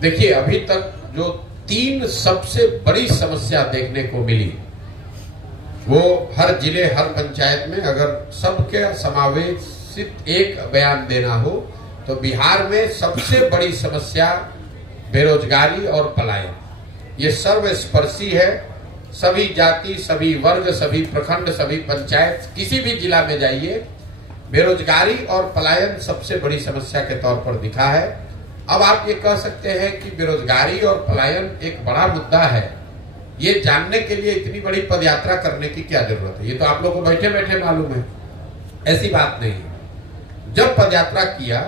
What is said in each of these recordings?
देखिए, अभी तक जो 3 सबसे बड़ी समस्या देखने को मिली, वो हर जिले हर पंचायत में अगर सबके समावेशित एक बयान देना हो तो बिहार में सबसे बड़ी समस्या बेरोजगारी और पलायन। ये सर्वस्पर्शी है। सभी जाति, सभी वर्ग, सभी प्रखंड, सभी पंचायत, किसी भी जिला में जाइए, बेरोजगारी और पलायन सबसे बड़ी समस्या के तौर पर दिखा है। अब आप ये कह सकते हैं कि बेरोजगारी और पलायन एक बड़ा मुद्दा है, ये जानने के लिए इतनी बड़ी पदयात्रा करने की क्या जरूरत है? ये तो आप लोग को बैठे बैठे मालूम है। ऐसी बात नहीं है। जब पदयात्रा किया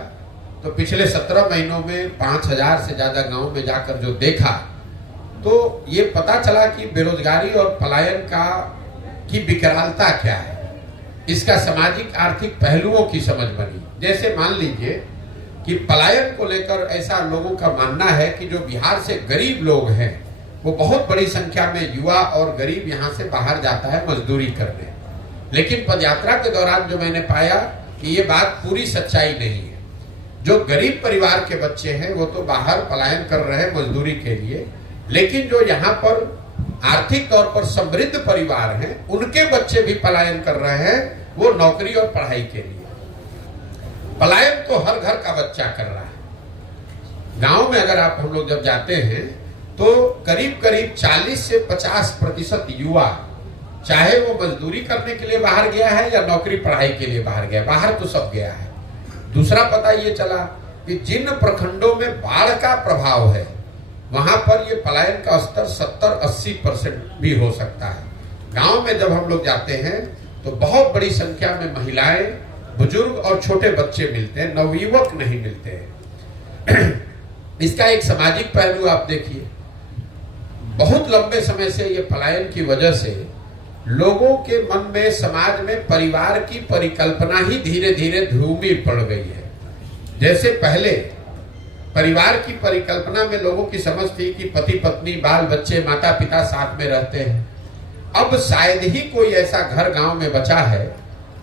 तो पिछले 17 महीनों में 5000 से ज्यादा गांव में जाकर जो देखा, तो ये पता चला कि बेरोजगारी और पलायन की विकरालता क्या है, इसका सामाजिक आर्थिक पहलुओं की समझ बनी। जैसे मान लीजिए कि पलायन को लेकर ऐसा लोगों का मानना है कि जो बिहार से गरीब लोग हैं, वो बहुत बड़ी संख्या में युवा और गरीब यहाँ से बाहर जाता है मजदूरी करने। लेकिन पदयात्रा के दौरान जो मैंने पाया कि ये बात पूरी सच्चाई नहीं है। जो गरीब परिवार के बच्चे हैं वो तो बाहर पलायन कर रहे हैं मजदूरी के लिए, लेकिन जो यहाँ पर आर्थिक तौर पर समृद्ध परिवार हैं, उनके बच्चे भी पलायन कर रहे हैं, वो नौकरी और पढ़ाई के लिए। पलायन तो हर घर का बच्चा कर रहा है। गांव में अगर आप हम लोग जब जाते हैं तो करीब करीब 40 से 50% युवा, चाहे वो मजदूरी करने के लिए बाहर गया है या नौकरी पढ़ाई के लिए बाहर गया, बाहर तो सब गया है। दूसरा पता ये चला कि जिन प्रखंडों में बाढ़ का प्रभाव है, वहां पर ये पलायन का स्तर 70-80% भी हो सकता है। गांव में जब हम लोग जाते हैं तो बहुत बड़ी संख्या में महिलाएं, बुजुर्ग और छोटे बच्चे मिलते हैं, नवयुवक नहीं मिलते हैं। इसका एक सामाजिक पहलू आप देखिए। बहुत लंबे समय से ये पलायन की वजह से लोगों के मन में, समाज में परिवार की परिकल्पना ही धीरे धीरे धूमिल पड़ गई है। जैसे पहले परिवार की परिकल्पना में लोगों की समझ थी कि पति पत्नी, बाल बच्चे, माता पिता साथ में रहते हैं। अब शायद ही कोई ऐसा घर गांव में बचा है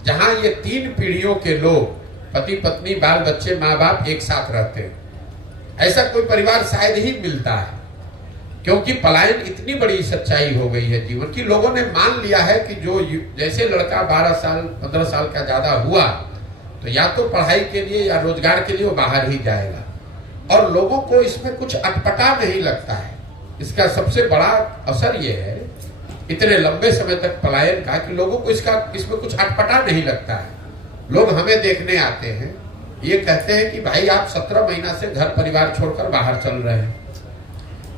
जहां ये 3 पीढ़ियों के लोग, पति पत्नी, बाल बच्चे, माँ बाप एक साथ रहते हैं। ऐसा कोई परिवार शायद ही मिलता है, क्योंकि पलायन इतनी बड़ी सच्चाई हो गई है जीवन की। लोगों ने मान लिया है कि जो जैसे लड़का 12 साल 15 साल का ज्यादा हुआ तो या तो पढ़ाई के लिए या रोजगार के लिए वो बाहर ही जाएगा, और लोगों को इसमें कुछ अटपटा नहीं लगता है। इसका सबसे बड़ा असर ये है इतने लंबे समय तक पलायन का, कि लोगों को इसमें कुछ अटपटा नहीं लगता है। लोग हमें देखने आते हैं, ये कहते हैं कि भाई आप 17 महीना से घर परिवार छोड़कर बाहर चल रहे हैं।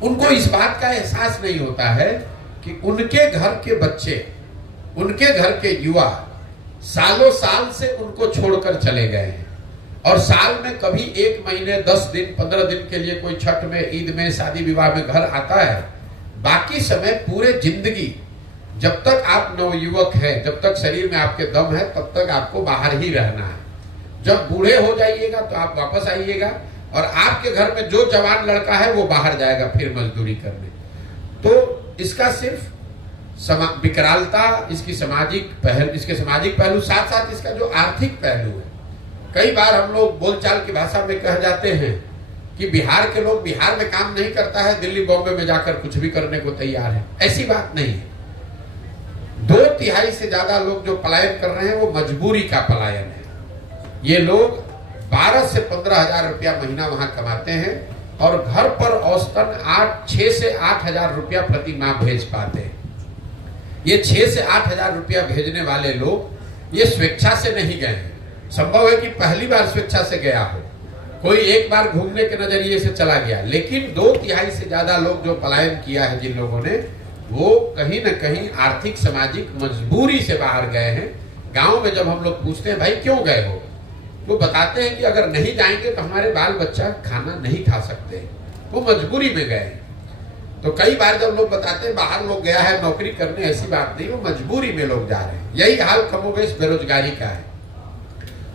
उनको इस बात का एहसास नहीं होता है कि उनके घर के बच्चे, उनके घर के युवा सालों साल से उनको छोड़कर चले गए हैं, और साल में कभी 1 महीने 10 दिन 15 दिन के लिए कोई छठ में, ईद में, शादी विवाह में घर आता है। बाकी समय पूरे जिंदगी, जब तक आप नवयुवक हैं, जब तक शरीर में आपके दम है, तब तक आपको बाहर ही रहना है। जब बूढ़े हो जाइएगा तो आप वापस आइएगा, और आपके घर में जो जवान लड़का है वो बाहर जाएगा फिर मजदूरी करने। तो इसका सिर्फ विकरालता, इसकी सामाजिक पहलू, इसके सामाजिक पहलू, साथ साथ इसका जो आर्थिक पहलू है। कई बार हम लोग बोलचाल की भाषा में कह जाते हैं कि बिहार के लोग बिहार में काम नहीं करता है, दिल्ली बॉम्बे में जाकर कुछ भी करने को तैयार है। ऐसी बात नहीं है। 2/3 से ज्यादा लोग जो पलायन कर रहे हैं वो मजबूरी का पलायन है। ये लोग 12 से 15 हजार रुपया महीना वहां कमाते हैं और घर पर औसतन 6 से 8 हजार रुपया प्रति माह भेज पाते हैं। ये 6 से 8 हजार रुपया भेजने वाले लोग ये स्वेच्छा से नहीं गए हैं। संभव है कि पहली बार स्वेच्छा से गया हो, कोई एक बार घूमने के नजरिए से चला गया, लेकिन 2/3 से ज्यादा लोग जो पलायन किया है जिन लोगों ने, वो कहीं न कहीं आर्थिक सामाजिक मजबूरी से बाहर गए हैं। गांव में जब हम लोग पूछते हैं भाई क्यों गए हो, वो बताते हैं कि अगर नहीं जाएंगे तो हमारे बाल बच्चा खाना नहीं खा सकते, वो मजबूरी में गए। तो कई बार जब लोग बताते हैं बाहर लोग गया है नौकरी करने, ऐसी बात नहीं, वो मजबूरी में लोग जा रहे हैं। यही हाल कमोबेश बेरोजगारी का है।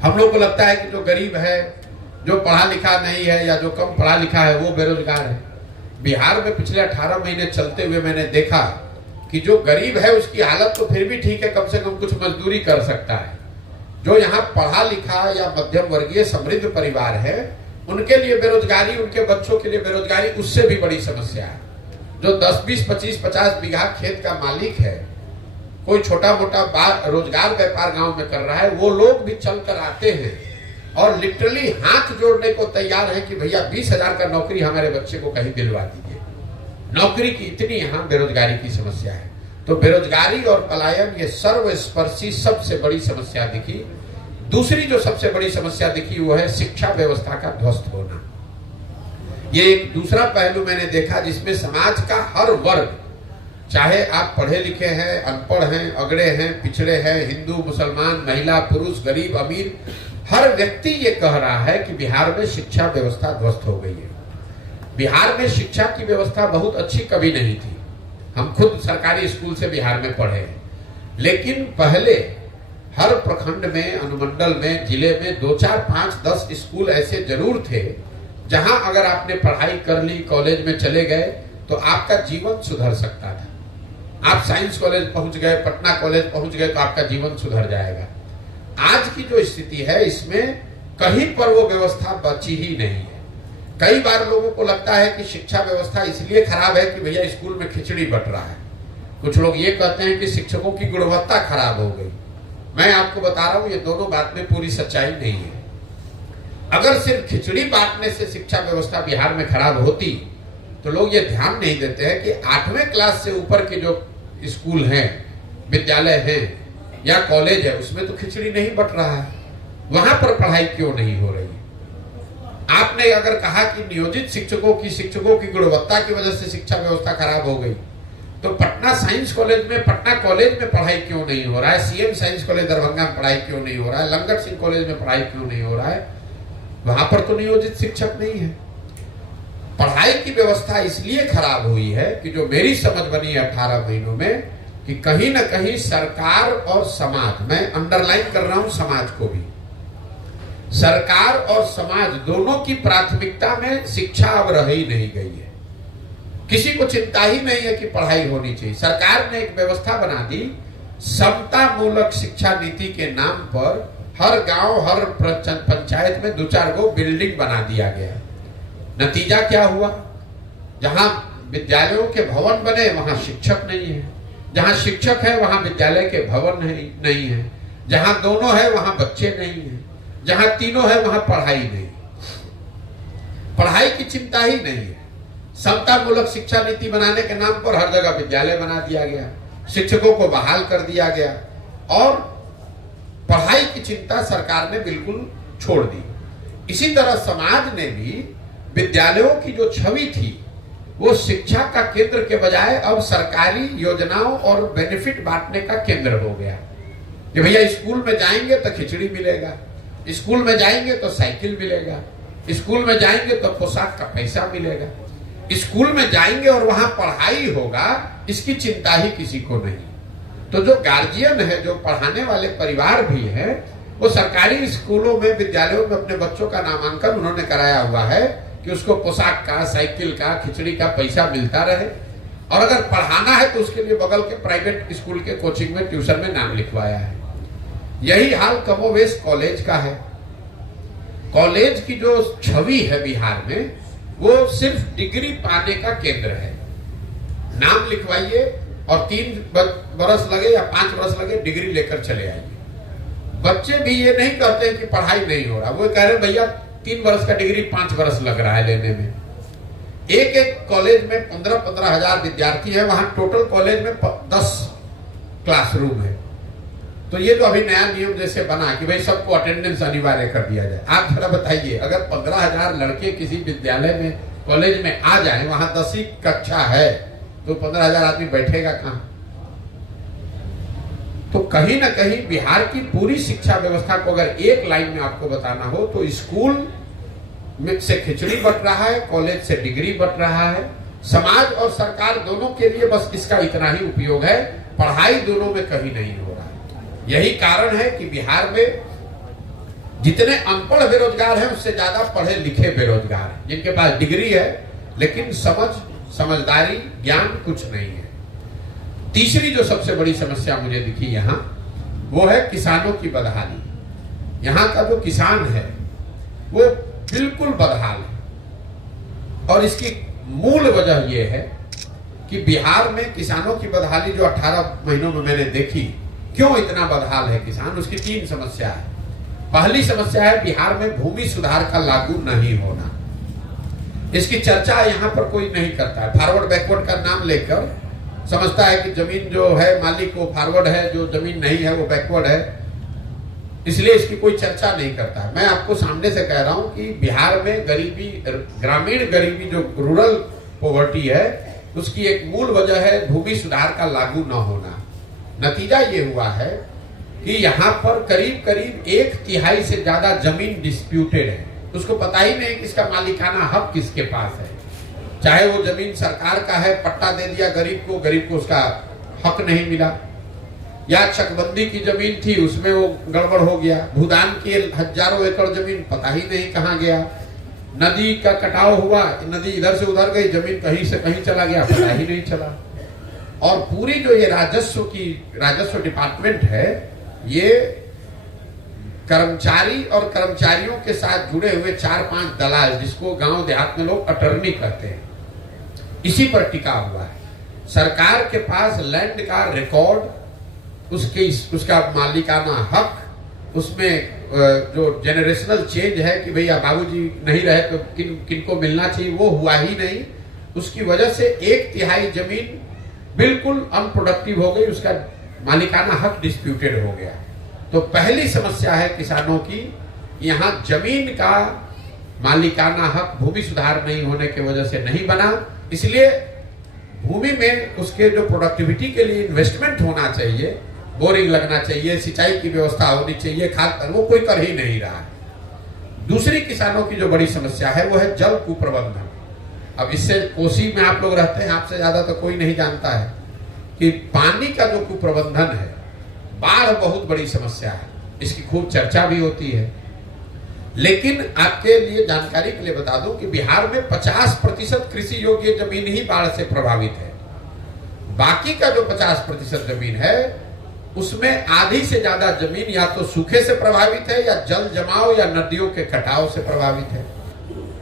हम लोग को लगता है कि जो गरीब है, जो पढ़ा लिखा नहीं है या जो कम पढ़ा लिखा है वो बेरोजगार है। बिहार में पिछले 18 महीने चलते हुए मैंने देखा कि जो गरीब है उसकी हालत तो फिर भी ठीक है, कम से कम कुछ मजदूरी कर सकता है। जो यहाँ पढ़ा लिखा या मध्यम वर्गीय समृद्ध परिवार है, उनके लिए बेरोजगारी, उनके बच्चों के लिए बेरोजगारी उससे भी बड़ी समस्या है। जो 10, 20, 25, 50 बीघा खेत का मालिक है, कोई छोटा मोटा रोजगार व्यापार गांव में कर रहा है, वो लोग भी चल कर आते हैं और लिटरली हाथ जोड़ने को तैयार है कि भैया 20,000 का नौकरी हमारे बच्चे को कहीं दिलवा दीजिए। नौकरी की इतनी यहाँ बेरोजगारी की समस्या है। तो बेरोजगारी और पलायन ये सर्वस्पर्शी सबसे बड़ी समस्या दिखी। दूसरी जो सबसे बड़ी समस्या दिखी वो है शिक्षा व्यवस्था का ध्वस्त होना। ये एक दूसरा पहलू मैंने देखा जिसमें समाज का हर वर्ग, चाहे आप पढ़े लिखे हैं, अनपढ़ हैं, अगड़े हैं, पिछड़े हैं, हिंदू, मुसलमान, महिला, पुरुष, गरीब, अमीर, हर व्यक्ति ये कह रहा है कि बिहार में शिक्षा व्यवस्था ध्वस्त हो गई है। बिहार में शिक्षा की व्यवस्था बहुत अच्छी कभी नहीं थी। हम खुद सरकारी स्कूल से बिहार में पढ़े हैं, लेकिन पहले हर प्रखंड में, अनुमंडल में, जिले में 2, 4, 5, 10 स्कूल ऐसे जरूर थे जहां अगर आपने पढ़ाई कर ली, कॉलेज में चले गए तो आपका जीवन सुधर सकता था। आप साइंस कॉलेज पहुंच गए, पटना कॉलेज पहुंच गए तो आपका जीवन सुधर जाएगा। आज की जो स्थिति है इसमें कहीं पर वो व्यवस्था बची ही नहीं है। कई बार लोगों को लगता है कि शिक्षा व्यवस्था इसलिए खराब है कि भैया स्कूल में खिचड़ी बट रहा है। कुछ लोग ये कहते हैं कि शिक्षकों की गुणवत्ता खराब हो गई। मैं आपको बता रहा हूं ये दोनों बात में पूरी सच्चाई नहीं है। अगर सिर्फ खिचड़ी बांटने से शिक्षा व्यवस्था बिहार में खराब होती तो लोग ये ध्यान नहीं देते हैं कि 8वें क्लास से ऊपर के जो स्कूल हैं, विद्यालय हैं या कॉलेज है, उसमें तो खिचड़ी नहीं बट रहा है। वहां पर पढ़ाई क्यों नहीं हो रही? आपने अगर कहा कि नियोजित शिक्षकों की गुणवत्ता की वजह से शिक्षा व्यवस्था खराब हो गई, तो पटना साइंस कॉलेज में, पटना कॉलेज में पढ़ाई क्यों नहीं हो रहा है? सीएम साइंस कॉलेज दरभंगा में पढ़ाई क्यों नहीं हो रहा है? लंगट सिंह कॉलेज में पढ़ाई क्यों नहीं हो रहा है? वहां पर तो नियोजित शिक्षक नहीं है। पढ़ाई की व्यवस्था इसलिए खराब हुई है कि जो मेरी समझ बनी 18 महीनों में, कि कहीं ना कहीं सरकार और समाज, मैं अंडरलाइन कर रहा हूं समाज को भी, सरकार और समाज दोनों की प्राथमिकता में शिक्षा अब रह ही नहीं गई है। किसी को चिंता ही नहीं है कि पढ़ाई होनी चाहिए। सरकार ने एक व्यवस्था बना दी, समता मूलक शिक्षा नीति के नाम पर हर गांव, हर पंचायत में 2-4 गो बिल्डिंग बना दिया गया। नतीजा क्या हुआ? जहां विद्यालयों के भवन बने वहां शिक्षक नहीं है, जहां शिक्षक है वहां विद्यालय के भवन नहीं है, जहां दोनों है वहां बच्चे नहीं है, जहां तीनों है वहां पढ़ाई नहीं। पढ़ाई की चिंता ही नहीं है। समता मूलक शिक्षा नीति बनाने के नाम पर हर जगह विद्यालय बना दिया गया, शिक्षकों को बहाल कर दिया गया और पढ़ाई की चिंता सरकार ने बिल्कुल छोड़ दी। इसी तरह समाज ने भी विद्यालयों की जो छवि थी वो शिक्षा का केंद्र के बजाय अब सरकारी योजनाओं और बेनिफिट बांटने का केंद्र हो गया कि भैया स्कूल में जाएंगे तो खिचड़ी मिलेगा, स्कूल में जाएंगे तो साइकिल मिलेगा, स्कूल में जाएंगे तो पोशाक का पैसा मिलेगा, स्कूल में जाएंगे और वहां पढ़ाई होगा, इसकी चिंता ही किसी को नहीं। तो जो गार्जियन है, जो पढ़ाने वाले परिवार भी है, वो सरकारी स्कूलों में, विद्यालयों में अपने बच्चों का नामांकन उन्होंने कराया हुआ है कि उसको पोशाक का, साइकिल का, खिचड़ी का पैसा मिलता रहे। और अगर पढ़ाना है तो उसके लिए बगल के प्राइवेट स्कूल के कोचिंग में, ट्यूशन में नाम लिखवाया है। यही हाल कमोवेश कॉलेज का है। कॉलेज की जो छवि है बिहार में, वो सिर्फ डिग्री पाने का केंद्र है। नाम लिखवाइए और 3 बरस लगे या 5 बरस लगे, डिग्री लेकर चले आइए। बच्चे भी ये नहीं कहते हैं कि पढ़ाई नहीं हो रहा, वो कह रहे भैया 3 बरस का डिग्री 5 बरस लग रहा है लेने में। एक कॉलेज में 15-15 हजार विद्यार्थी है, वहां टोटल कॉलेज में 10 क्लासरूम है। तो ये तो अभी नया नियम जैसे बना कि भाई सबको अटेंडेंस अनिवार्य कर दिया जाए। आप जरा बताइए, अगर 15,000 लड़के किसी विद्यालय में, कॉलेज में आ जाए, वहां 10वीं कक्षा है, तो 15,000 आदमी बैठेगा कहां? तो कहीं ना कहीं बिहार की पूरी शिक्षा व्यवस्था को अगर एक लाइन में आपको बताना हो तो स्कूल से खिचड़ी बट रहा है, कॉलेज से डिग्री बट रहा है। समाज और सरकार दोनों के लिए बस इसका इतना ही उपयोग है, पढ़ाई दोनों में कहीं नहीं हो रहा है। यही कारण है कि बिहार में जितने अनपढ़ बेरोजगार हैं उससे ज्यादा पढ़े लिखे बेरोजगार हैं, जिनके पास डिग्री है लेकिन समझदारी, ज्ञान कुछ नहीं है। तीसरी जो सबसे बड़ी समस्या मुझे दिखी यहाँ, वो है किसानों की बदहाली। यहाँ का जो किसान है वो बिल्कुल बदहाल है। और इसकी मूल वजह यह है कि बिहार में किसानों की बदहाली जो 18 महीनों में मैंने देखी, क्यों इतना बदहाल है किसान, उसकी 3 समस्या है। पहली समस्या है बिहार में भूमि सुधार का लागू नहीं होना। इसकी चर्चा यहाँ पर कोई नहीं करता है। फॉरवर्ड बैकवर्ड का नाम लेकर समझता है कि जमीन जो है मालिक वो फॉरवर्ड है, जो जमीन नहीं है वो बैकवर्ड है, इसलिए इसकी कोई चर्चा नहीं करता है। मैं आपको सामने से कह रहा हूं कि बिहार में गरीबी, ग्रामीण गरीबी जो रूरल पॉवर्टी है, उसकी एक मूल वजह है भूमि सुधार का लागू न होना। नतीजा ये हुआ है कि यहाँ पर करीब करीब 1/3 से ज्यादा जमीन डिस्प्यूटेड है। उसको पता ही नहीं कि इसका मालिकाना हक किसके पास है। चाहे वो जमीन सरकार का है, पट्टा दे दिया गरीब को उसका हक नहीं मिला, या चकबंदी की जमीन थी उसमें वो गड़बड़ हो गया, भूदान के हजारों एकड़ जमीन पता ही नहीं कहां गया, नदी का कटाव हुआ, नदी इधर से उधर गई, जमीन कहीं से कहीं चला गया, पता ही नहीं चला। और पूरी जो ये राजस्व डिपार्टमेंट है, ये कर्मचारी और कर्मचारियों के साथ जुड़े हुए 4-5 दलाल, जिसको गांव देहात में लोग अटर्नी कहते हैं, इसी पर टिका हुआ है। सरकार के पास लैंड का रिकॉर्ड, उसका मालिकाना हक, उसमें जो जेनरेशनल चेंज है कि भैया बाबूजी नहीं रहे तो किनको मिलना चाहिए, वो हुआ ही नहीं। उसकी वजह से 1/3 जमीन बिल्कुल अनप्रोडक्टिव हो गई, उसका मालिकाना हक डिस्प्यूटेड हो गया। तो पहली समस्या है किसानों की, यहाँ जमीन का मालिकाना हक भूमि सुधार नहीं होने की वजह से नहीं बना, इसलिए भूमि में उसके जो प्रोडक्टिविटी के लिए इन्वेस्टमेंट होना चाहिए, बोरिंग लगना चाहिए, सिंचाई की व्यवस्था होनी चाहिए, खाद, वो कोई कर ही नहीं रहा है। दूसरी किसानों की जो बड़ी समस्या है वो है जल कुप्रबंधन। अब इससे कोसी में आप लोग रहते हैं, आपसे ज्यादा तो कोई नहीं जानता है कि पानी का जो कुप्रबंधन है, बाढ़ बहुत बड़ी समस्या है, इसकी खूब चर्चा भी होती है। लेकिन आपके लिए जानकारी के लिए बता दूं कि बिहार में 50% कृषि योग्य जमीन ही बाढ़ से प्रभावित है। बाकी का जो 50% जमीन है, उसमें आधी से ज्यादा जमीन या तो सूखे से प्रभावित है, या जल जमाव या नदियों के कटाव से प्रभावित है।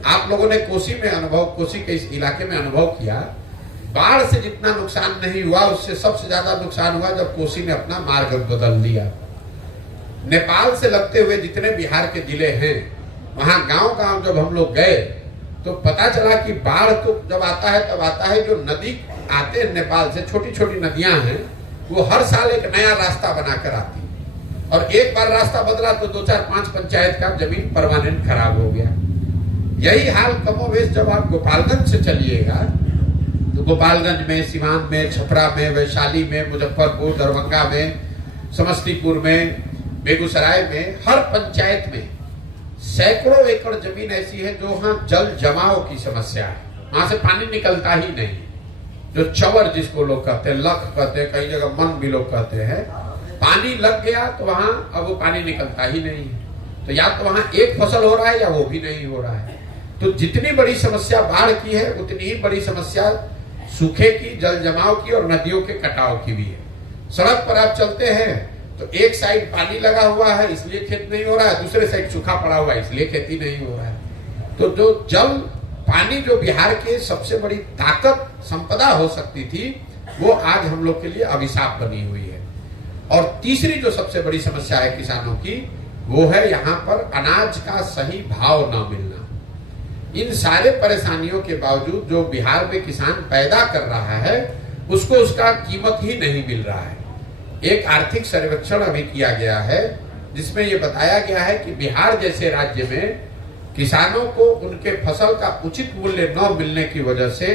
आप लोगों ने कोसी के इस इलाके में अनुभव किया, बाढ़ से जितना नुकसान नहीं हुआ, उससे सबसे ज्यादा नुकसान हुआ जब कोसी ने अपना मार्ग बदल दिया। नेपाल से लगते हुए जितने बिहार के जिले हैं, वहां गांव जब हम लोग गए तो पता चला कि बाढ़ तो जब आता है तब आता है, जो नदी आते हैं नेपाल से, छोटी छोटी नदियां हैं, वो हर साल एक नया रास्ता बनाकर आती है। और एक बार रास्ता बदला तो 2-4-5 पंचायत का जमीन परमानेंट खराब हो गया। यही हाल कमोवेश जब आप गोपालगंज से चलिएगा, तो गोपालगंज में, सीवान में, छपरा में, वैशाली में, मुजफ्फरपुर, दरभंगा में, समस्तीपुर में, बेगूसराय में, हर पंचायत में सैकड़ों एकड़ जमीन ऐसी है जो वहां जल जमाव की समस्या है, वहां से पानी निकलता ही नहीं। जो चवर जिसको लोग कहते हैं, लख कहते हैं, कई जगह मन भी लोग कहते हैं, पानी लग गया तो वहां अब वो पानी निकलता ही नहीं है। तो या तो वहां एक फसल हो रहा है या वो भी नहीं हो रहा है। तो जितनी बड़ी समस्या बाढ़ की है, उतनी ही बड़ी समस्या सूखे की, जल जमाव की और नदियों के कटाव की भी है। सड़क पर आप चलते हैं तो एक साइड पानी लगा हुआ है इसलिए खेत नहीं हो रहा है, दूसरे साइड सूखा पड़ा हुआ है इसलिए खेती नहीं हो रहा है। तो जो जल पानी जो बिहार के सबसे बड़ी ताकत संपदा हो सकती थी, वो आज हम लोग के लिए अभिशाप बनी हुई है। और तीसरी जो सबसे बड़ी समस्या है किसानों की, वो है यहाँ पर अनाज का सही भाव न मिलना। इन सारे परेशानियों के बावजूद जो बिहार में किसान पैदा कर रहा है, उसको उसका कीमत ही नहीं मिल रहा है। एक आर्थिक सर्वेक्षण अभी किया गया है जिसमें यह बताया गया है कि बिहार जैसे राज्य में किसानों को उनके फसल का उचित मूल्य न मिलने की वजह से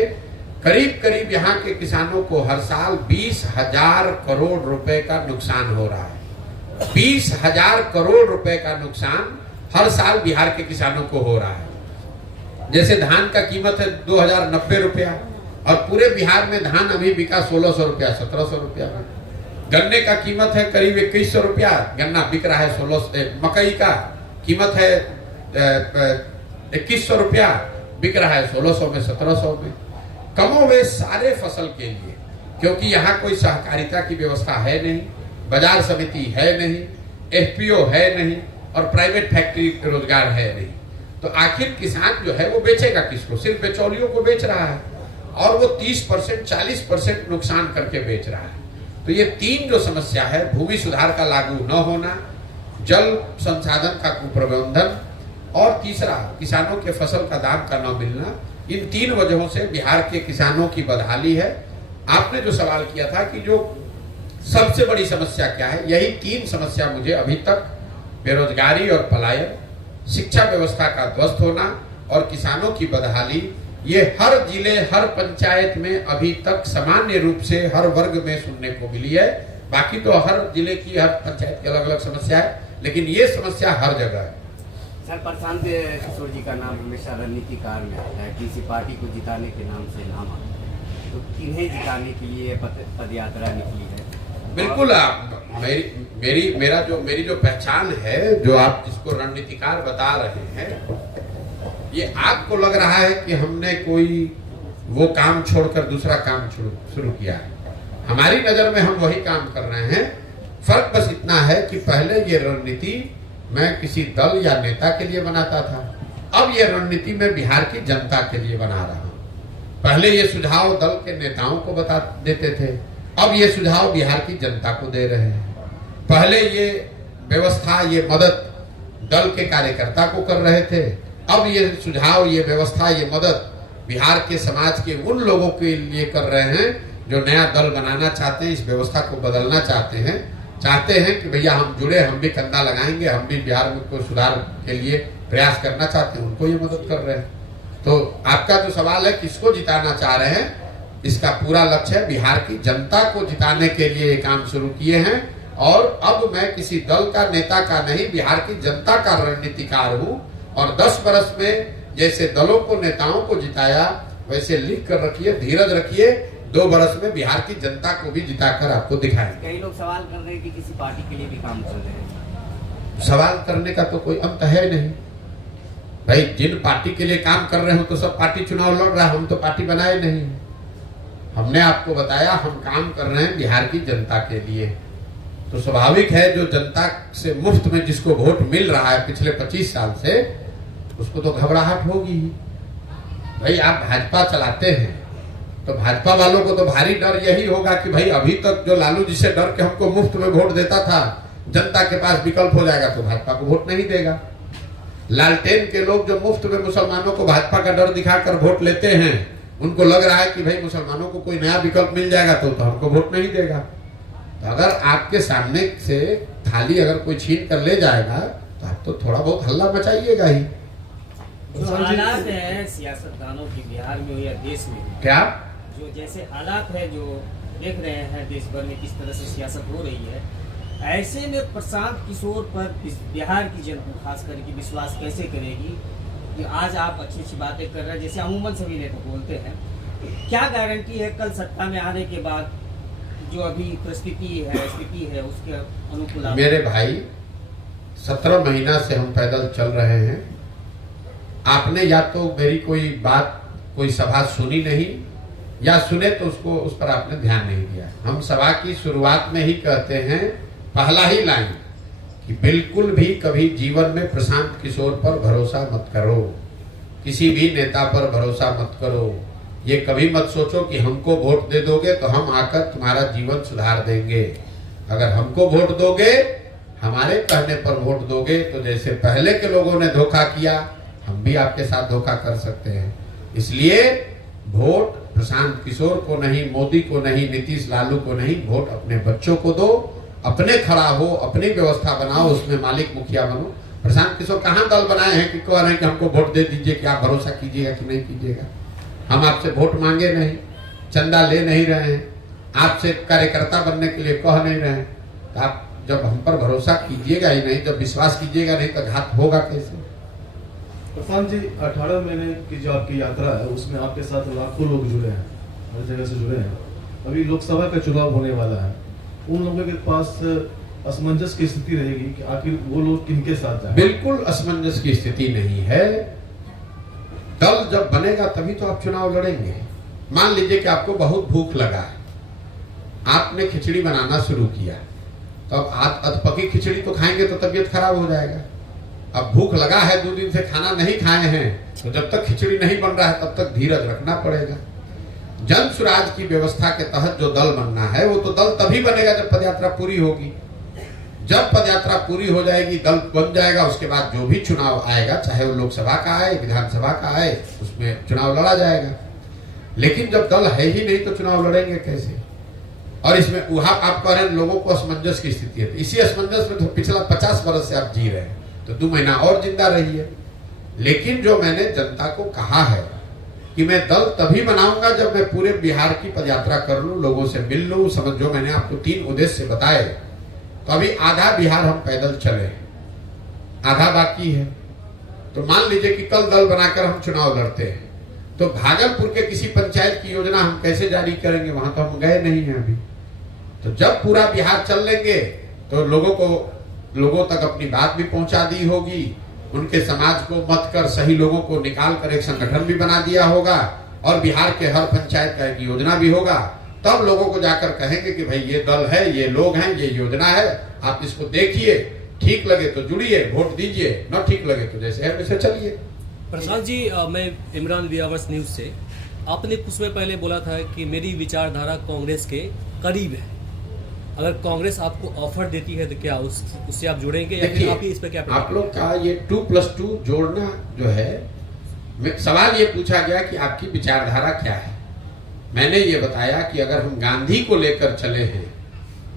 करीब करीब यहाँ के किसानों को हर साल 20,000 करोड़ रुपए का नुकसान हो रहा है। 20,000 करोड़ रुपए का नुकसान हर साल बिहार के किसानों को हो रहा है। जैसे धान का कीमत है 2,090 रुपया, और पूरे बिहार में धान अभी बिका 1,600 रुपया, 1,700 रुपया में। गन्ने का कीमत है करीब 2,100 रुपया, गन्ना बिक रहा है 1600। मकई का कीमत है 2,100 रुपया, बिक रहा है 1600 में, 1700 में। कमोवेश सारे फसल के लिए, क्योंकि यहाँ कोई सहकारिता की व्यवस्था है नहीं, बाजार समिति है नहीं, एफपीओ है नहीं, और प्राइवेट फैक्ट्री रोजगार है नहीं। तो आखिर किसान जो है वो बेचेगा किसको? सिर्फ बिचौलियों को बेच रहा है और वो 30% 40% नुकसान करके बेच रहा है। तो ये तीन जो समस्या है, भूमि सुधार का लागू न होना, जल संसाधन का कुप्रबंधन और तीसरा किसानों के फसल का दाम का न मिलना, इन तीन वजहों से बिहार के किसानों की बदहाली है। आपने जो सवाल किया था कि जो सबसे बड़ी समस्या क्या है, यही तीन समस्या मुझे अभी तक, बेरोजगारी और पलायन, शिक्षा व्यवस्था का ध्वस्त होना और किसानों की बदहाली, ये हर जिले हर पंचायत में अभी तक सामान्य रूप से हर वर्ग में सुनने को मिली है। बाकी तो हर जिले की हर पंचायत की अलग अलग समस्या है, लेकिन ये समस्या हर जगह है। सर, प्रशांत किशोर जी का नाम हमेशा रणनीतिकार में आता है, किसी पार्टी को जिताने के नाम से नाम आता है, तो किन्हें जिताने के लिए पद यात्रा निकली है? बिल्कुल, मेरी जो पहचान है, जो आप जिसको रणनीतिकार बता रहे हैं, ये आपको लग रहा है कि हमने कोई वो काम छोड़कर दूसरा काम शुरू किया है। हमारी नजर में हम वही काम कर रहे हैं। फर्क बस इतना है कि पहले ये रणनीति मैं किसी दल या नेता के लिए बनाता था, अब ये रणनीति मैं बिहार की जनता के लिए बना रहा हूं। पहले ये सुझाव दल के नेताओं को बता देते थे, अब ये सुझाव बिहार की जनता को दे रहे हैं। पहले ये व्यवस्था, ये मदद दल के कार्यकर्ता को कर रहे थे, अब ये सुझाव, ये व्यवस्था, ये मदद बिहार के समाज के उन लोगों के लिए कर रहे हैं जो नया दल बनाना चाहते हैं, इस व्यवस्था को बदलना चाहते हैं कि भैया हम जुड़े, हम भी कंधा लगाएंगे, हम भी बिहार में कोई सुधार के लिए प्रयास करना चाहते हैं, उनको ये मदद कर रहे हैं। तो आपका जो सवाल है किसको जिताना चाह रहे हैं, इसका पूरा लक्ष्य है बिहार की जनता को जिताने के लिए ये काम शुरू किए हैं। और अब मैं किसी दल का नेता का नहीं, बिहार की जनता का रणनीतिकार हूँ। और 10 वर्ष में जैसे दलों को, नेताओं को जिताया, वैसे लिख कर रखिए, धीरज रखिए, 2 वर्ष में बिहार की जनता को भी जिताकर आपको दिखाएंगे। कई लोग सवाल कर रहे हैं कि किसी पार्टी के लिए भी काम कर रहे हैं। सवाल करने का तो कोई अंत है नहीं भाई। जिन पार्टी के लिए काम कर रहे हो तो सब पार्टी चुनाव लड़ रहा है, हम तो पार्टी बनाए नहीं। हमने आपको बताया हम काम कर रहे हैं बिहार की जनता के लिए। तो स्वाभाविक है जो जनता से मुफ्त में जिसको वोट मिल रहा है पिछले 25 साल से, उसको तो घबराहट होगी ही। भाई आप भाजपा चलाते हैं तो भाजपा वालों को तो भारी डर यही होगा कि भाई अभी तक जो लालू जी से डर के हमको मुफ्त में वोट देता था, जनता के पास विकल्प हो जाएगा तो भाजपा को वोट नहीं देगा। लालटेन के लोग जो मुफ्त में मुसलमानों को भाजपा का डर दिखाकर वोट लेते हैं, उनको लग रहा है कि भाई मुसलमानों को कोई नया विकल्प मिल जाएगा तो हमको वोट नहीं देगा। तो अगर आपके सामने से थाली अगर कोई छीन कर ले जाएगा तो आप तो थोड़ा बहुत हल्ला मचाइएगा ही। जो हालात है सियासतदानों की बिहार में या देश में, क्या जो जैसे हालात है जो देख रहे हैं देश भर में किस तरह से सियासत हो रही है, ऐसे में प्रशांत किशोर पर बिहार की जनता खास करके विश्वास कैसे करेगी कि आज आप अच्छी अच्छी बातें कर रहे हैं जैसे अमूमन सभी नेता बोलते हैं? क्या गारंटी है कल सत्ता में आने के बाद जो अभी स्थिति है उसके अनुकूल? मेरे भाई 17 महीना से हम पैदल चल रहे हैं। आपने या तो मेरी कोई बात, कोई सभा सुनी नहीं, या सुने तो उस पर आपने ध्यान नहीं दिया। हम सभा की शुरुआत में ही कहते हैं, पहला ही लाइन, कि बिल्कुल भी कभी जीवन में प्रशांत किशोर पर भरोसा मत करो, किसी भी नेता पर भरोसा मत करो। ये कभी मत सोचो कि हमको वोट दे दोगे तो हम आकर तुम्हारा जीवन सुधार देंगे। अगर हमको वोट दोगे, हमारे कहने पर वोट दोगे, तो जैसे पहले के लोगों ने धोखा किया, हम भी आपके साथ धोखा कर सकते हैं। इसलिए वोट प्रशांत किशोर को नहीं, मोदी को नहीं, नीतीश लालू को नहीं, वोट अपने बच्चों को दो, अपने खड़ा हो, अपनी व्यवस्था बनाओ, उसमें मालिक मुखिया बनो। प्रशांत किशोर कहाँ दल बनाए हैं कि कह रहे हैं कि हमको वोट दे दीजिए, कि आप भरोसा कीजिएगा कि नहीं कीजिएगा। हम आपसे वोट मांगे नहीं, चंदा ले नहीं रहे हैं, आपसे कार्यकर्ता बनने के लिए कह नहीं रहे हैं। तो आप जब हम पर भरोसा कीजिएगा ही नहीं, जब विश्वास कीजिएगा नहीं, तो घात होगा कैसे? प्रशांत जी, 18 महीने की जो आपकी यात्रा है उसमें आपके साथ लाखों लोग जुड़े हैं, हर जगह से जुड़े हैं। अभी लोकसभा का चुनाव होने वाला है, उन लोगों के पास असमंजस की स्थिति रहेगी कि आखिर वो लोग किनके साथ जाएं? बिल्कुल असमंजस की स्थिति नहीं है। दल जब बनेगा तभी तो आप चुनाव लड़ेंगे। मान लीजिए कि आपको बहुत भूख लगा है, आपने खिचड़ी बनाना शुरू किया, तो अब अधपकी खिचड़ी तो खाएंगे तो तबीयत खराब हो जाएगा। अब भूख लगा है, 2 दिन से खाना नहीं खाए हैं, तो जब तक खिचड़ी नहीं बन रहा है तब तक धीरज रखना पड़ेगा। जन सुराज की व्यवस्था के तहत जो दल बनना है वो तो दल तभी बनेगा जब पदयात्रा पूरी होगी। जब पदयात्रा पूरी हो जाएगी, दल बन जाएगा, उसके बाद जो भी चुनाव आएगा, चाहे वो लोकसभा का आए, विधानसभा का आए, उसमें चुनाव लड़ा जाएगा। लेकिन जब दल है ही नहीं तो चुनाव लड़ेंगे कैसे? और इसमें वहां आप कह रहे हैं लोगों को असमंजस की स्थिति है, तो इसी असमंजस में तो पिछला 50 वर्ष से आप जी रहे हैं, तो 2 महीना और जिंदा रहिए। लेकिन जो मैंने जनता को कहा है कि मैं दल तभी बनाऊंगा जब मैं पूरे बिहार की पदयात्रा कर लूं, लोगों से मिल लूं, समझ, जो मैंने आपको 3 उद्देश्य बताए। तो अभी आधा बिहार हम पैदल चले, आधा बाकी है। तो मान लीजिए कि कल दल बनाकर हम चुनाव लड़ते हैं, तो भागलपुर के किसी पंचायत की योजना हम कैसे जारी करेंगे? वहां तो हम गए नहीं हैं अभी। तो जब पूरा बिहार चल लेंगे तो लोगों तक अपनी बात भी पहुंचा दी होगी, उनके समाज को मत कर सही लोगों को निकाल कर एक संगठन भी बना दिया होगा, और बिहार के हर पंचायत का एक योजना भी होगा। तब लोगों को जाकर कहेंगे कि भाई ये दल है, ये लोग हैं, ये योजना है, आप इसको देखिए, ठीक लगे तो जुड़िए, वोट दीजिए, न ठीक लगे तो जैसे है वैसे चलिए। प्रशांत जी, मैं इमरान व्यावर्स न्यूज से। आपने कुछ समय पहले बोला था कि मेरी विचारधारा कांग्रेस के करीब है। अगर कांग्रेस आपको ऑफर देती है तो क्या उससे आप जुड़ेंगे, या फिर आप इस पर क्या? आप लोग का ये 2+2 जोड़ना जो है, सवाल ये पूछा गया कि आपकी विचारधारा क्या है। मैंने ये बताया कि अगर हम गांधी को लेकर चले हैं,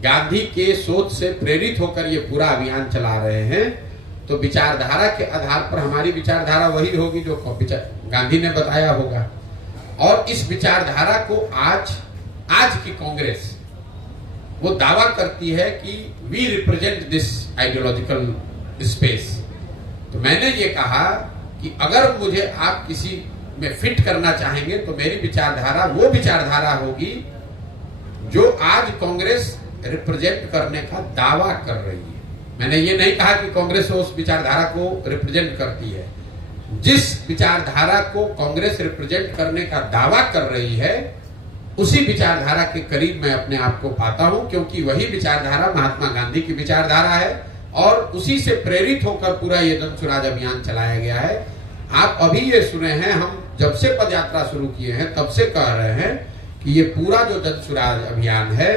गांधी के सोच से प्रेरित होकर ये पूरा अभियान चला रहे हैं, तो विचारधारा के आधार पर हमारी विचारधारा वही होगी जो गांधी ने बताया होगा। और इस विचारधारा को आज की कांग्रेस वो दावा करती है कि we represent this ideological space. तो मैंने ये कहा कि अगर मुझे आप किसी में फिट करना चाहेंगे तो मेरी विचारधारा वो विचारधारा होगी जो आज कांग्रेस रिप्रेजेंट करने का दावा कर रही है। मैंने ये नहीं कहा कि कांग्रेस उस विचारधारा को रिप्रेजेंट करती है। जिस विचारधारा को कांग्रेस रिप्रेजेंट करने का दावा कर रही है, उसी विचारधारा के करीब मैं अपने आप को पाता हूं, क्योंकि वही विचारधारा महात्मा गांधी की विचारधारा है और उसी से प्रेरित होकर पूरा ये जन सुराज अभियान चलाया गया है। आप अभी ये सुने हैं, हम जब से पदयात्रा शुरू किए हैं तब से कह रहे हैं कि ये पूरा जो जन सुराज अभियान है,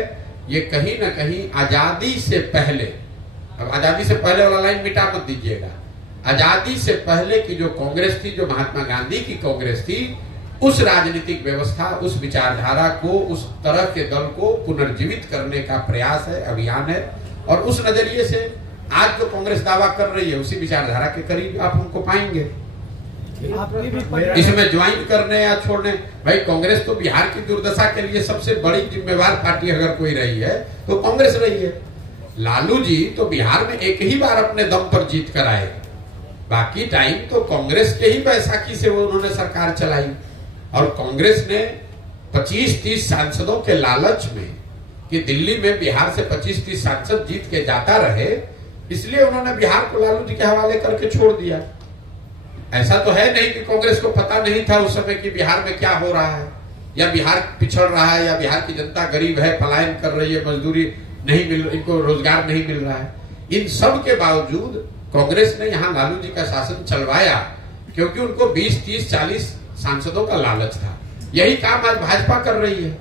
ये कहीं ना कहीं आजादी से पहले, अब आजादी से पहले वाला लाइन मिटा मत दीजिएगा, आजादी से पहले की जो कांग्रेस थी, जो महात्मा गांधी की कांग्रेस थी, उस राजनीतिक व्यवस्था, उस विचारधारा को, उस तरह के दल को पुनर्जीवित करने का प्रयास है, अभियान है। और उस नजरिए से आज जो कांग्रेस दावा कर रही है, उसी विचारधारा के करीब आप हमको पाएंगे। इसमें ज्वाइन करने या छोड़ने, भाई कांग्रेस तो बिहार की दुर्दशा के लिए सबसे बड़ी जिम्मेवार पार्टी अगर कोई रही है तो कांग्रेस रही है। लालू जी तो बिहार में एक ही बार अपने दम पर जीत कर आए, बाकी टाइम तो कांग्रेस के ही बैसाखी से वो उन्होंने सरकार चलाई। और कांग्रेस ने 25-30 सांसदों के लालच में कि दिल्ली में बिहार से 25-30 सांसद जीत के जाता रहे, इसलिए उन्होंने बिहार को लालू जी के हवाले करके छोड़ दिया। ऐसा तो है नहीं कि कांग्रेस को पता नहीं था उस समय कि बिहार में क्या हो रहा है, या बिहार पिछड़ रहा है, या बिहार की जनता गरीब है, पलायन कर रही है, मजदूरी नहीं मिल, इनको रोजगार नहीं मिल रहा है। इन सब के बावजूद कांग्रेस ने यहाँ लालू जी का शासन चलवाया, क्योंकि उनको 20-30-40 सांसदों का लालच था। यही काम आज भाजपा कर रही है।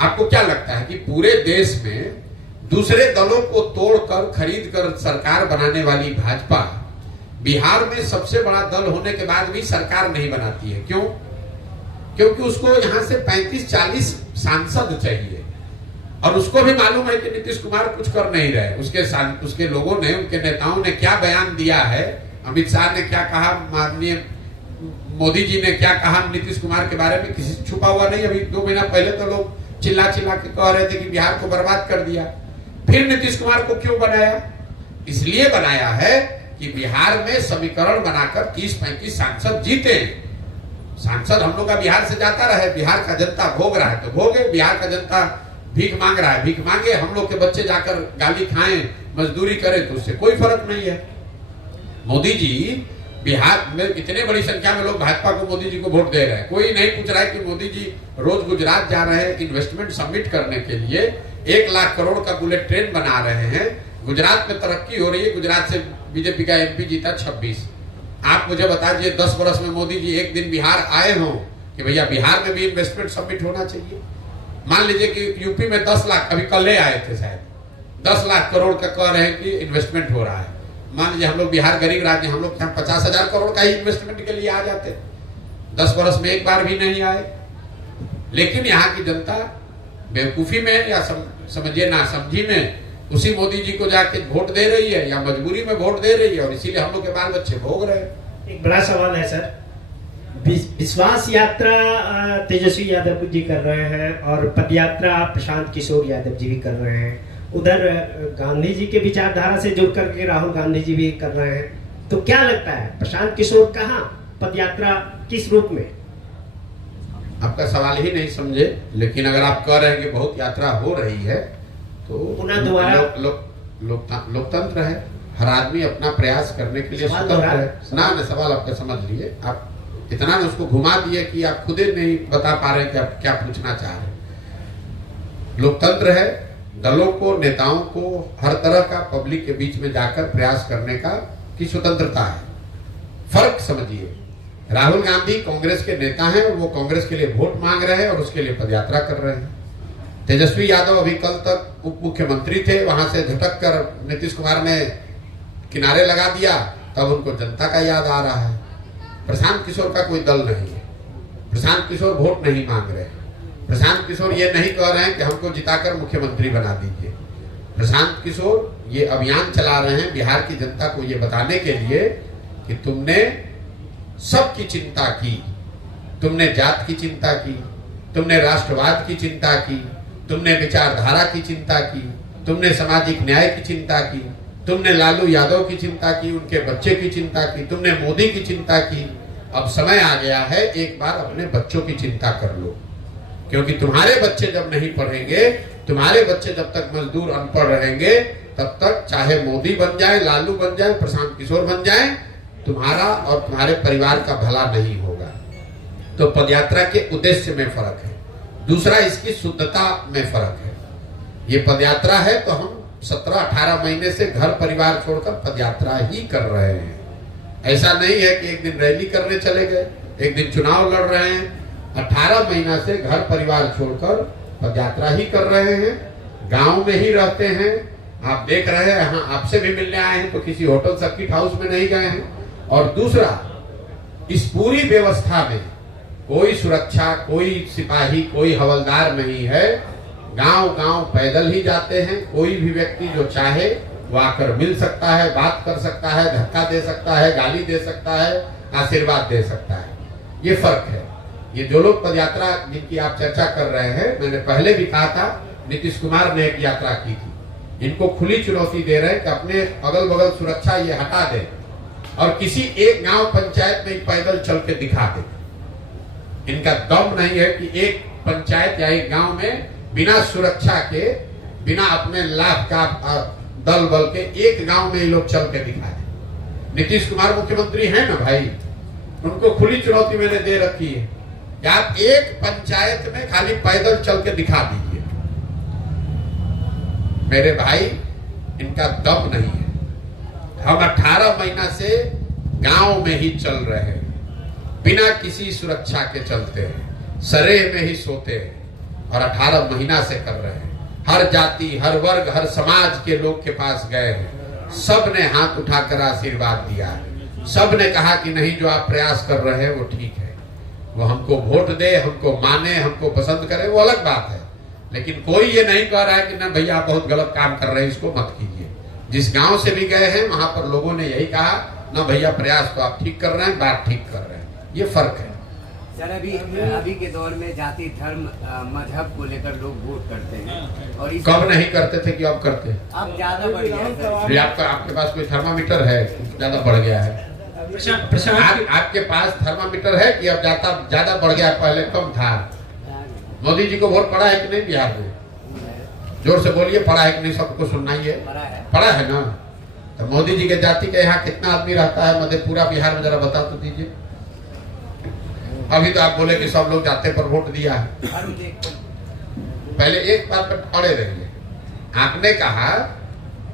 आपको क्या लगता है कि पूरे देश में दूसरे दलों को तोड़कर खरीद कर सरकार बनाने वाली भाजपा बिहार में सबसे बड़ा दल होने के बाद भी सरकार नहीं बनाती है? क्यों? क्योंकि उसको यहाँ से 35-40 सांसद चाहिए, और उसको भी मालूम है कि नीतीश कुमार कुछ कर नहीं रहे। उसके लोगों ने, उनके नेताओं ने क्या बयान दिया है, अमित शाह ने क्या कहा, माननीय मोदी जी ने क्या कहा नीतीश कुमार के बारे में, किसी से छुपा हुआ नहीं। अभी 2 महीना पहले तो लोग चिल्ला के कह रहे थे कि बिहार को बर्बाद कर दिया। फिर नीतीश कुमार को क्यों बनाया? इसलिए बनाया है कि बिहार में समीकरण बनाकर 30-35 सांसद जीते। सांसद हम लोग का बिहार से जाता रहे, बिहार का जनता भोग रहा है तो भोगे, बिहार का जनता भीख मांग रहा है, भीख मांगे, हम लोग के बच्चे जाकर गाली खाएं, मजदूरी करें, तो उससे कोई फर्क नहीं है। मोदी जी, बिहार में इतने बड़ी संख्या में लोग भाजपा को, मोदी जी को वोट दे रहे हैं। कोई नहीं पूछ रहा है कि मोदी जी रोज गुजरात जा रहे हैं इन्वेस्टमेंट सबमिट करने के लिए, 1 लाख करोड़ का बुलेट ट्रेन बना रहे हैं, गुजरात में तरक्की हो रही है, गुजरात से बीजेपी का एमपी जीता 26। आप मुझे बता दीजिए 10 वर्ष में मोदी जी एक दिन बिहार आए हों कि भैया बिहार में भी इन्वेस्टमेंट सबमिट होना चाहिए। मान लीजिए कि यूपी में 10 लाख, अभी कल आए थे शायद, 10 लाख करोड़ का कह रहे हैं कि इन्वेस्टमेंट हो रहा है। मान लीजिए हम लोग बिहार गरीब राज्य, हम लोग यहाँ 50,000 करोड़ का ही इन्वेस्टमेंट के लिए आ जाते, 10 वर्ष में एक बार भी नहीं आए। लेकिन यहाँ की जनता बेवकूफी में या समझिए ना समझी में उसी मोदी जी को जाके वोट दे रही है या मजबूरी में वोट दे रही है, और इसीलिए हम लोग के बाल बच्चे भोग रहे हैं। एक बड़ा सवाल है सर, विश्वास यात्रा तेजस्वी यादव जी कर रहे हैं और पद यात्रा प्रशांत किशोर यादव जी भी कर रहे हैं। उधर गांधी जी के विचारधारा से जुड़ करके राहुल गांधी जी भी कर रहे हैं। तो क्या लगता है प्रशांत किशोर कहाँ, पद यात्रा किस रूप में? आपका सवाल ही नहीं समझे, लेकिन अगर आप कह रहे हैं कि बहुत यात्रा हो रही है तो पुनः दोबारा लोकतंत्र है, हर आदमी अपना प्रयास करने के लिए स्वतंत्र है। ना सवाल आपका समझ लिए, आप इतना न उसको घुमा दिए कि आप खुद ही नहीं बता पा रहे कि आप क्या पूछना चाह रहे हैं। लोकतंत्र है, दलों को, नेताओं को हर तरह का पब्लिक के बीच में जाकर प्रयास करने का की स्वतंत्रता है। फर्क समझिए, राहुल गांधी कांग्रेस के नेता हैं और वो कांग्रेस के लिए वोट मांग रहे हैं और उसके लिए पदयात्रा कर रहे हैं। तेजस्वी यादव अभी कल तक उप मुख्यमंत्री थे, वहां से झटक कर नीतीश कुमार ने किनारे लगा दिया, तब उनको जनता का याद आ रहा है। प्रशांत किशोर का कोई दल नहीं है, प्रशांत किशोर वोट नहीं मांग रहे हैं, प्रशांत किशोर ये नहीं कह रहे हैं कि हमको जिताकर मुख्यमंत्री बना दीजिए। प्रशांत किशोर ये अभियान चला रहे हैं बिहार की जनता को ये बताने के लिए कि तुमने सबकी चिंता की, तुमने जात की चिंता की, तुमने राष्ट्रवाद की चिंता की, तुमने विचारधारा की चिंता की, तुमने सामाजिक न्याय की चिंता की, तुमने लालू यादव की चिंता की, उनके बच्चे की चिंता की, तुमने मोदी की चिंता की। अब समय आ गया है एक बार अपने बच्चों की चिंता कर लो, क्योंकि तुम्हारे बच्चे जब नहीं पढ़ेंगे, तुम्हारे बच्चे जब तक मजदूर अनपढ़ रहेंगे, तब तक चाहे मोदी बन जाए, लालू बन जाए, प्रशांत किशोर बन जाए, तुम्हारा और तुम्हारे परिवार का भला नहीं होगा। तो पदयात्रा के उद्देश्य में फर्क है। दूसरा, इसकी शुद्धता में फर्क है। ये पदयात्रा है तो हम 17-18 महीने से घर परिवार छोड़कर पदयात्रा ही कर रहे हैं। ऐसा नहीं है कि एक दिन रैली करने चले गए, एक दिन चुनाव लड़ रहे हैं। 18 महीना से घर परिवार छोड़कर पदयात्रा ही कर रहे हैं, गांव में ही रहते हैं। आप देख रहे हैं, हाँ आपसे भी मिलने आए हैं तो किसी होटल सर्किट हाउस में नहीं गए हैं। और दूसरा, इस पूरी व्यवस्था में कोई सुरक्षा, कोई सिपाही, कोई हवलदार नहीं है। गांव गांव पैदल ही जाते हैं। कोई भी व्यक्ति जो चाहे वो आकर मिल सकता है, बात कर सकता है, धक्का दे सकता है, गाली दे सकता है, आशीर्वाद दे सकता है। ये फर्क है। ये जो लोग पदयात्रा जिनकी आप चर्चा कर रहे हैं, मैंने पहले भी कहा था, नीतीश कुमार ने एक यात्रा की थी। इनको खुली चुनौती दे रहे हैं कि अपने अगल बगल सुरक्षा ये हटा दें और किसी एक गांव पंचायत में पैदल चल के दिखा दें। इनका दम नहीं है कि एक पंचायत या एक गांव में बिना सुरक्षा के, बिना अपने लाभ का दल बल के एक गांव में ये लोग चल के दिखा दें। नीतीश कुमार मुख्यमंत्री हैं ना भाई, उनको खुली चुनौती मैंने दे रखी है कि आप एक पंचायत में खाली पैदल चल के दिखा दीजिए। मेरे भाई, इनका दम नहीं है। हम 18 महीना से गांव में ही चल रहे हैं, बिना किसी सुरक्षा के चलते हैं, सरेह में ही सोते हैं और 18 महीना से कर रहे हैं। हर जाति, हर वर्ग, हर समाज के लोग के पास गए हैं। सब ने हाथ उठाकर आशीर्वाद दिया है। सब ने कहा कि नहीं, जो आप प्रयास कर रहे हैं वो ठीक है। वो हमको वोट दे, हमको माने, हमको पसंद करे, वो अलग बात है। लेकिन कोई ये नहीं कह रहा है कि ना भैया आप बहुत गलत काम कर रहे हैं, इसको मत कीजिए। जिस गांव से भी गए हैं वहां पर लोगों ने यही कहा, ना भैया प्रयास तो आप ठीक कर रहे हैं, बात ठीक कर रहे हैं। ये फर्क है। सर, अभी के दौर में जाति, धर्म, मजहब को लेकर लोग वोट करते हैं और कब नहीं करते थे कि अब करते हैं? अब ज्यादा बढ़ गया है। आपके पास कोई थर्मामीटर है? ज्यादा बढ़ गया है। आपके पास थर्मामीटर है कि अब ज्यादा बढ़ गया, पहले कम था? मोदी जी को वोट पड़ा है कि नहीं बिहार में? जोर से बोलिए, पड़ा है कि नहीं? सबको सुनाइए। पड़ा है ना? तो मोदी जी के जाति के यहाँ कितना आदमी रहता है मधेपुरा बिहार में, जरा बता तो दीजिए। अभी तो आप बोले कि सब लोग जाते पर वोट दिया है। पहले एक बात पर अड़े रहिए। आपने कहा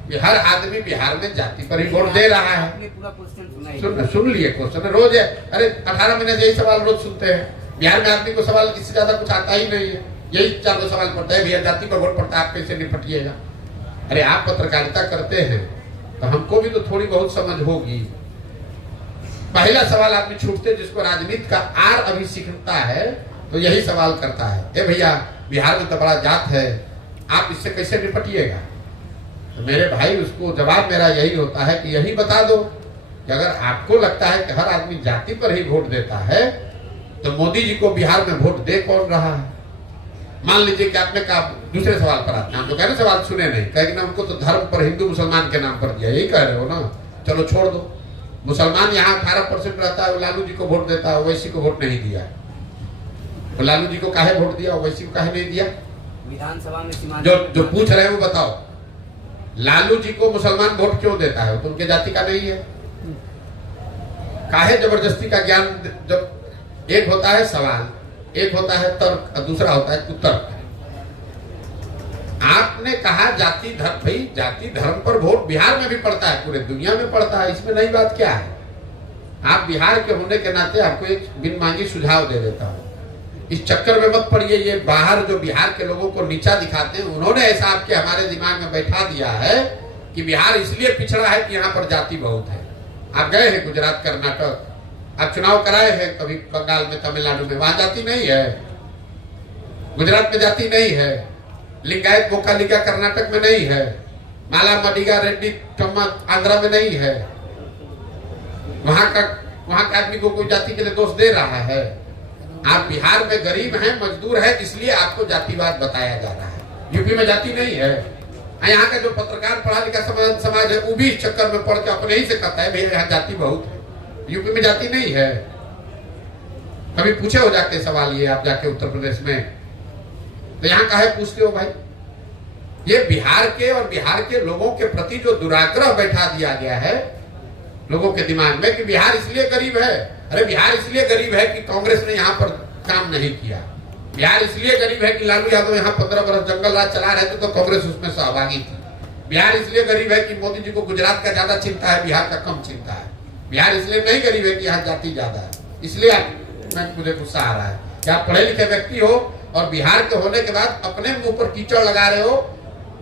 कि हर आदमी बिहार में जाति पर ही वोट दे रहा है। आपने पूरा क्वेश्चन सुना सुन लिए क्वेश्चन रोज है। अरे 18 महीने से यही सवाल रोज सुनते हैं। बिहार में आदमी को सवाल इससे ज्यादा कुछ आता ही नहीं है, यही 4 सवाल पड़ता है, भैया जाति पर वोट पड़ता है, आप कैसे निपटिएगा। अरे आप पत्रकारिता करते हैं तो हमको भी तो थोड़ी बहुत समझ होगी। पहला सवाल आदमी छूटते जिसको राजनीति का आर अभी सीखता है तो यही सवाल करता है, ए भैया बिहार में तो बड़ा जात है, आप इससे कैसे निपटिएगा। तो मेरे भाई उसको जवाब मेरा यही होता है कि यही बता दो कि अगर आपको लगता है कि हर आदमी जाति पर ही वोट देता है तो मोदी जी को बिहार में वोट दे कौन रहा है। मान लीजिए कि आपने कहा, दूसरे सवाल पर आते हैं, हम तो कह रहे सवाल सुने नहीं, कहेंगे ना हमको तो धर्म पर हिंदू मुसलमान के नाम पर दिया, यही कह रहे हो ना, चलो छोड़ दो। मुसलमान यहाँ 18% रहता है, वो लालू जी को वोट देता है, ओवैसी को वोट नहीं दिया। तो लालू जी को काहे वोट दिया, ओवैसी को काहे नहीं दिया। विधानसभा में जो पूछ रहे हैं वो बताओ, लालू जी को मुसलमान वोट क्यों देता है, तो उनके जाति का नहीं है। काहे जबरदस्ती का ज्ञान, जब एक होता है सवाल, एक होता है तर्क और दूसरा होता है कुतर्क। आपने कहा जाति धर्म, भाई जाति धर्म पर वोट बिहार में भी पड़ता है, पूरे दुनिया में पड़ता है, इसमें नई बात क्या है। आप बिहार के होने के नाते आपको एक बिन मांगी सुझाव दे देता हूं, इस चक्कर में मत पड़िए। ये बाहर जो बिहार के लोगों को नीचा दिखाते हैं, उन्होंने ऐसा आपके हमारे दिमाग में बैठा दिया है कि बिहार इसलिए पिछड़ा है कि यहाँ पर जाति बहुत है। आप गए हैं गुजरात, कर्नाटक, आप चुनाव कराए हैं कभी बंगाल में, तमिलनाडु में, वहां जाति नहीं है। गुजरात में जाति नहीं है, लिंगायत बोकालिका कर्नाटक में नहीं है, माला मडिगा रेड्डी कम्मा आंध्रा में नहीं है। वहां का आदमी को कोई जाति के लिए दोष दे रहा है। आप बिहार में गरीब हैं, मजदूर है, इसलिए आपको जातिवाद बताया जा रहा है। यूपी में जाति नहीं है। यहाँ का जो पत्रकार पढ़ा लिखा समाज है वो भी इस चक्कर में पड़ के अपने ही से कहता है भैया यहाँ जाति बहुत है, यूपी में जाति नहीं है। कभी पूछे हो जाके सवाल ये, आप जाके उत्तर प्रदेश में, तो यहाँ काहे पूछते हो भाई। ये बिहार के और बिहार के लोगों के प्रति जो दुराग्रह बैठा दिया गया है लोगों के दिमाग में कि बिहार इसलिए गरीब है। अरे बिहार इसलिए गरीब है कि कांग्रेस ने यहाँ पर काम नहीं किया। बिहार इसलिए गरीब है कि लालू यादव यहाँ 15 वर्ष जंगल राज चला रहे थे तो कांग्रेस उसमें सहभागी थी। बिहार इसलिए गरीब है कि मोदी जी को गुजरात का ज्यादा चिंता है, बिहार का कम चिंता है। बिहार इसलिए नहीं गरीब है कि यहाँ जाति ज्यादा है। इसलिए मुझे गुस्सा आ रहा है कि आप पढ़े लिखे व्यक्ति हो और बिहार के होने के बाद अपने मुंह पर कीचड़ लगा रहे हो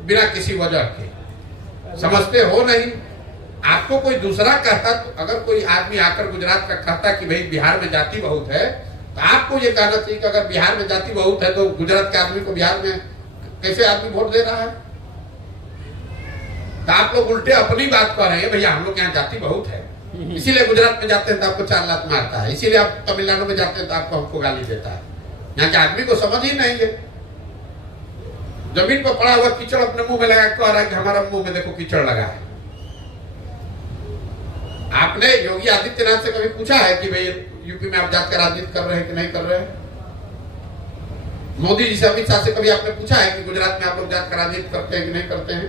बिना किसी वजह के। समझते हो नहीं। आपको कोई दूसरा कहता, तो अगर कोई आदमी आकर गुजरात का कहता कि भाई बिहार में जाति बहुत है, तो आपको ये कहना चाहिए कि अगर बिहार में जाति बहुत है तो गुजरात के आदमी को बिहार में कैसे आदमी वोट दे रहा है। तो आप लोग उल्टे अपनी बात कर रहे हैं, भैया हम लोग यहाँ जाति बहुत है इसीलिए गुजरात में जाते हैं तो आपको 4 लात मारता है, इसीलिए आप तमिलनाडु में जाते हैं तो आपको हमको गाली देता है। यहाँ के आदमी को समझ ही नहीं है। जमीन पर पड़ा हुआ कीचड़ अपने मुंह में लगा कह रहा है कि हमारा मुंह में देखो कीचड़ लगा है। आपने योगी आदित्यनाथ से कभी पूछा है कि भाई यूपी में आप जात का राजनीति कर रहे हैं कि नहीं कर रहे हैं? मोदी जी से, अमित शाह से कभी आपने पूछा है कि गुजरात में आप लोग जात का राजनीति करते हैं कि नहीं करते हैं?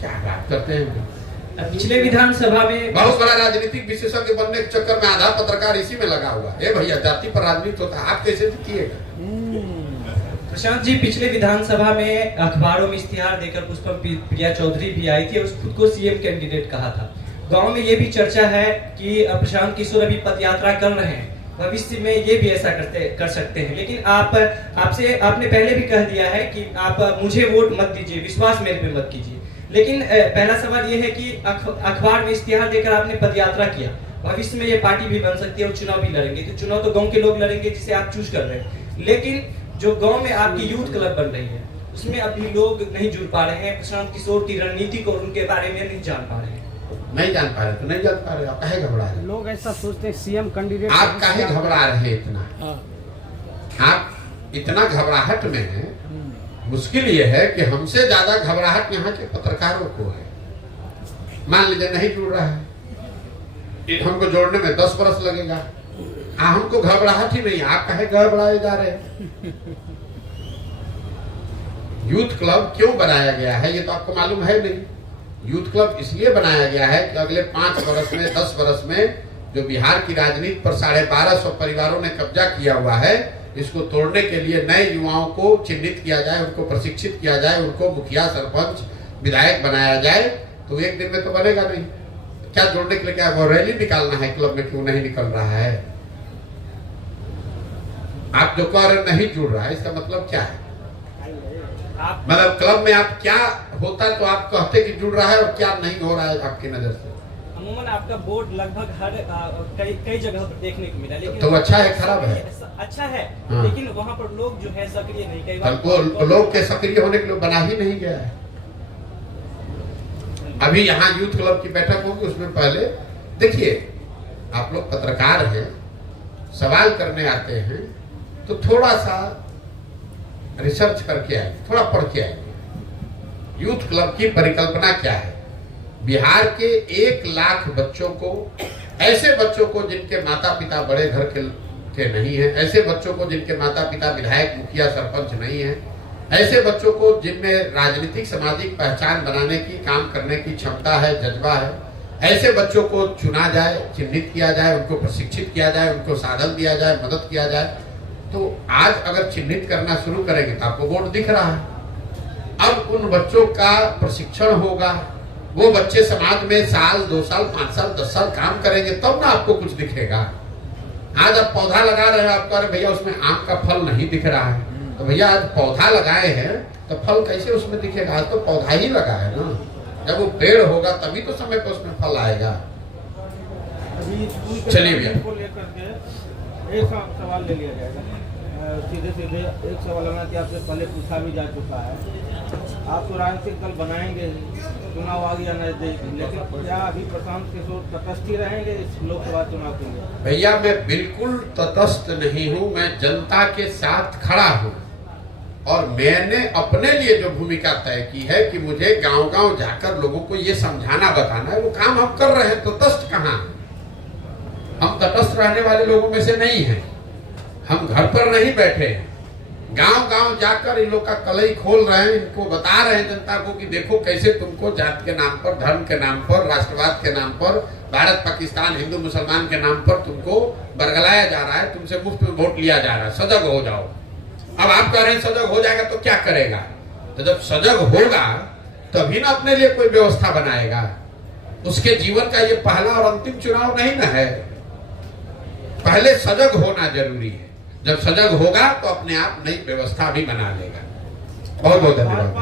क्या बात करते हैं। पिछले विधानसभा में बहुत बड़ा राजनीतिक विशेषज्ञ बनने के चक्कर में आधा पत्रकार इसी में लगा हुआ है। भैया जाति पर राजनीति होता है, आप कैसे जीतिएगा? प्रशांत जी, पिछले विधानसभा में अखबारों में इश्तिहार देकर पुष्पम प्रिया चौधरी भी आई थी और खुद को सीएम कैंडिडेट कहा था। गांव में ये भी चर्चा है कि प्रशांत किशोर अभी पदयात्रा कर रहे हैं, भविष्य में ये भी ऐसा कर सकते हैं। लेकिन आपने पहले भी कह दिया है कि आप मुझे वोट मत दीजिए, विश्वास मेरे पे मत कीजिए। लेकिन पहला सवाल ये है कि अखबार में इश्तिहार देकर आपने पदयात्रा किया, भविष्य में ये पार्टी भी बन सकती है और चुनाव भी लड़ेंगे, तो चुनाव तो गांव के लोग लड़ेंगे जिसे आप चूज कर रहे हैं। लेकिन जो गांव में आपकी यूथ क्लब बन रही है उसमें अभी लोग नहीं जुड़ पा रहे हैं, प्रशांत किशोर की रणनीति को उनके बारे में नहीं जान पा रहे हैं। नहीं जान पा रहे तो नहीं जान पा रहे, आप काहे घबरा रहे? लोग ऐसा सोचते हैं सीएम कैंडिडेट, आप काहे घबरा रहे इतना? आप इतना घबराहट में हैं। मुश्किल ये है कि हमसे ज्यादा घबराहट यहाँ के पत्रकारों को है। मान लीजिए नहीं जुड़ रहा है, हमको जोड़ने में 10 वर्ष लगेगा, हमको घबराहट ही नहीं, आप काहे घबराए जा रहे हैं? यूथ क्लब क्यों बनाया गया है ये तो आपको मालूम है नहीं। यूथ क्लब इसलिए बनाया गया है कि अगले 5 वर्ष में 10 वर्ष में जो बिहार की राजनीति पर 1250 परिवारों ने कब्जा किया हुआ है, इसको तोड़ने के लिए नए युवाओं को चिन्हित किया जाए, उनको प्रशिक्षित किया जाए, उनको मुखिया सरपंच विधायक बनाया जाए तो एक दिन में तो बनेगा नहीं। क्या जोड़ने के लिए क्या वो रैली निकालना है क्लब में, क्यों नहीं निकल रहा है? आप जो कह रहे नहीं जुड़ रहा है, इसका मतलब क्या है? आप मतलब क्लब में आप क्या होता तो आप कहते कि जुड़ रहा है और क्या नहीं हो रहा है आपकी नजर से? अमूमन आपका बोर्ड लगभग हर कई जगह पर देखने को मिला, लेकिन तो अच्छा है, खराब है? अच्छा है, हाँ। लेकिन वहाँ पर लोग जो है सक्रिय नहीं, कई बार तो लोग के सक्रिय होने के लिए बना ही नहीं गया है। अभी यहाँ यूथ क्लब की बैठक होगी, उसमें पहले देखिए, आप लोग पत्रकार हैं, सवाल करने आते हैं तो थोड़ा सा रिसर्च करके आए, थोड़ा पढ़ के आए। यूथ क्लब की परिकल्पना क्या है? बिहार के 1 लाख बच्चों को, ऐसे बच्चों को जिनके माता पिता बड़े घर के नहीं हैं, ऐसे बच्चों को जिनके माता पिता विधायक, मुखिया, सरपंच नहीं हैं, ऐसे बच्चों को जिनमें राजनीतिक सामाजिक पहचान बनाने की, काम करने की क्षमता है, जज्बा है, ऐसे बच्चों को चुना जाए, चिन्हित किया जाए, उनको प्रशिक्षित किया जाए, उनको साधन दिया जाए, मदद किया जाए। तो आज अगर चिन्हित करना शुरू करेंगे तो आपको बोर्ड दिख रहा है। अब उन बच्चों का प्रशिक्षण होगा, वो बच्चे समाज में साल, 2 साल, 5 साल, 10 साल काम करेंगे, तब ना आपको कुछ दिखेगा। आज आप पौधा लगा रहे हो, आप कह रहे भैया उसमें आम का फल नहीं दिख रहा है, तो भैया आज पौधा लगाए हैं तो फल कैसे उसमें दिखेगा? आज तो पौधा ही लगा है ना, जब वो पेड़ होगा तभी तो समय पर उसमें फल आएगा। चलिए भैया, को लेकर के एक सवाल ले लिया जाएगा। सीधे सीधे एक सवाल हमारा कि आपसे पहले पूछा भी जा चुका है, आप तो राजनीतिक दल बनाएंगे, चुनाव आ गया नजदीक, लेकिन क्या अभी प्रशांत किशोर तटस्थ ही रहेंगे इस लोकसभा चुनाव के लिए? भैया मैं बिल्कुल तटस्थ नहीं हूँ, मैं जनता के साथ खड़ा हूँ और मैंने अपने लिए जो भूमिका तय की है कि मुझे गांव-गांव जाकर लोगों को ये समझाना, बताना है, वो काम हम कर रहे हैं। तटस्थ कहाँ? हम तटस्थ रहने वाले लोगों में से नहीं हैं। हम घर पर नहीं बैठे हैं, गांव-गांव जाकर इन लोग का कलई खोल रहे हैं, इनको बता रहे हैं जनता को कि देखो कैसे तुमको जाति के नाम पर, धर्म के नाम पर, राष्ट्रवाद के नाम पर, भारत पाकिस्तान, हिंदू मुसलमान के नाम पर तुमको बरगलाया जा रहा है, तुमसे मुफ्त में वोट लिया जा रहा है। सजग हो जाओ। अब आप कह रहे हैं सजग हो जाएगा तो क्या करेगा? तो जब सजग होगा तभी ना अपने लिए कोई व्यवस्था बनाएगा। उसके जीवन का ये पहला और अंतिम चुनाव नहीं ना है। पहले सजग होना जरूरी है, जब सजग होगा तो अपने आप नई व्यवस्था भी बना लेगा। बहुत बहुत धन्यवाद।